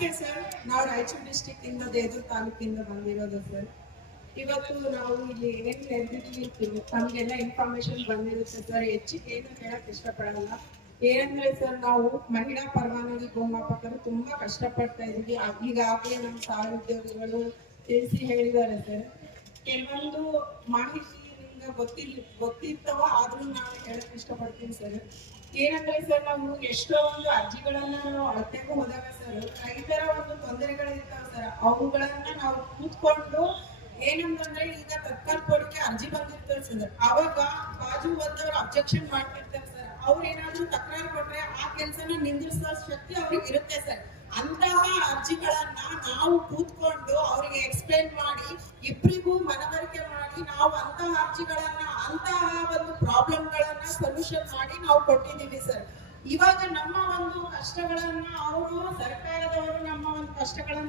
ನಮಸ್ತೆ ಸರ್. ನಾವು ರಾಯಚೂರು ಡಿಸ್ಟಿಕ್ ಇಂದ ದೇದೂರು ತಾಲೂಕಿಂದ ಬಂದಿರೋದು ಸರ್. ಇವತ್ತು ನಾವು ಇಲ್ಲಿ ಏನ್ ನೆರೆದಿರ್ತೀವಿ ನಮ್ಗೆಲ್ಲ ಇನ್ಫಾರ್ಮೇಶನ್ ಬಂದಿರುತ್ತೆ ಸರ್. ಹೆಚ್ಚಿಗೆ ಏನು ಹೇಳಕ್ ಇಷ್ಟಪಡಲ್ಲ. ಏನಂದ್ರೆ ಸರ್, ನಾವು ಮಹಿಳಾ ಪರವಾನಗಿ ಗೋಮಾಪಕರು ತುಂಬಾ ಕಷ್ಟಪಡ್ತಾ ಇದೀವಿ. ಈಗಾಗಲೇ ನಮ್ಮ ಸಹೋದ್ಯೋಗಿಗಳು ತಿಳಿಸಿ ಹೇಳಿದ್ದಾರೆ ಸರ್. ಕೆಲವೊಂದು ಮಾಹಿತಿ ನಿಮ್ಗೆ ಗೊತ್ತಿರ್ತಾವ, ಆದ್ರೂ ನಾನು ಹೇಳಕ್ ಇಷ್ಟಪಡ್ತೀನಿ ಸರ್. ಏನಂದ್ರೆ ಸರ್, ನಾವು ಎಷ್ಟೋ ಒಂದು ಅರ್ಜಿಗಳನ್ನ ನಾವು ಅಳತೆಗೂ ಹೋದಾಗ ಸರ್, ರೈತರ ಒಂದು ತೊಂದರೆಗಳಿರ್ತಾವ ಸರ್. ಅವುಗಳನ್ನ ನಾವು ಕೂತ್ಕೊಂಡು ಏನಂತಂದ್ರೆ, ಈಗ ತತ್ಕಾಲ್ ಕೋರ್ಟ್ಗೆ ಅರ್ಜಿ ಬಂದಿರ್ತದೆ ಸರ್, ಅವಾಗ ಬಾಜು ಬಂದವರು ಅಬ್ಜೆಕ್ಷನ್ ಮಾಡ್ತಿರ್ತಾರೆ ಸರ್. ಅವ್ರು ಏನಾದ್ರು ತಕರಾರು ಕೊಟ್ರೆ ಆ ಕೆಲಸನ ನಿಂದಿಸೋ ಶಕ್ತಿ ಅವ್ರಿಗೆ ಇರುತ್ತೆ ಸರ್. ಅಂತಹ ಅರ್ಜಿಗಳನ್ನ ನಾವು ಕೂತ್ಕೊಂಡು ಅವರಿಗೆ ಎಕ್ಸ್ಪ್ಲೈನ್ ಮಾಡಿ, ಇಬ್ಬರಿಗೂ ಮನವರಿಕೆ ಮಾಡಿ, ನಾವು ಅಂತಹ ಅರ್ಜಿಗಳನ್ನ, ಅಂತಹ ಒಂದು ಪ್ರಾಬ್ಲಮ್ಗಳನ್ನ ಸೊಲ್ಯೂಷನ್ ಮಾಡಿ ನಾವು ಕೊಟ್ಟಿದ್ದೀವಿ ಸರ್. ಇವಾಗ ನಮ್ಮ ಒಂದು ಕಷ್ಟಗಳನ್ನ ಅವರು, ಸರ್ಕಾರದವರು ನಮ್ಮ ಒಂದು ಕಷ್ಟಗಳನ್ನ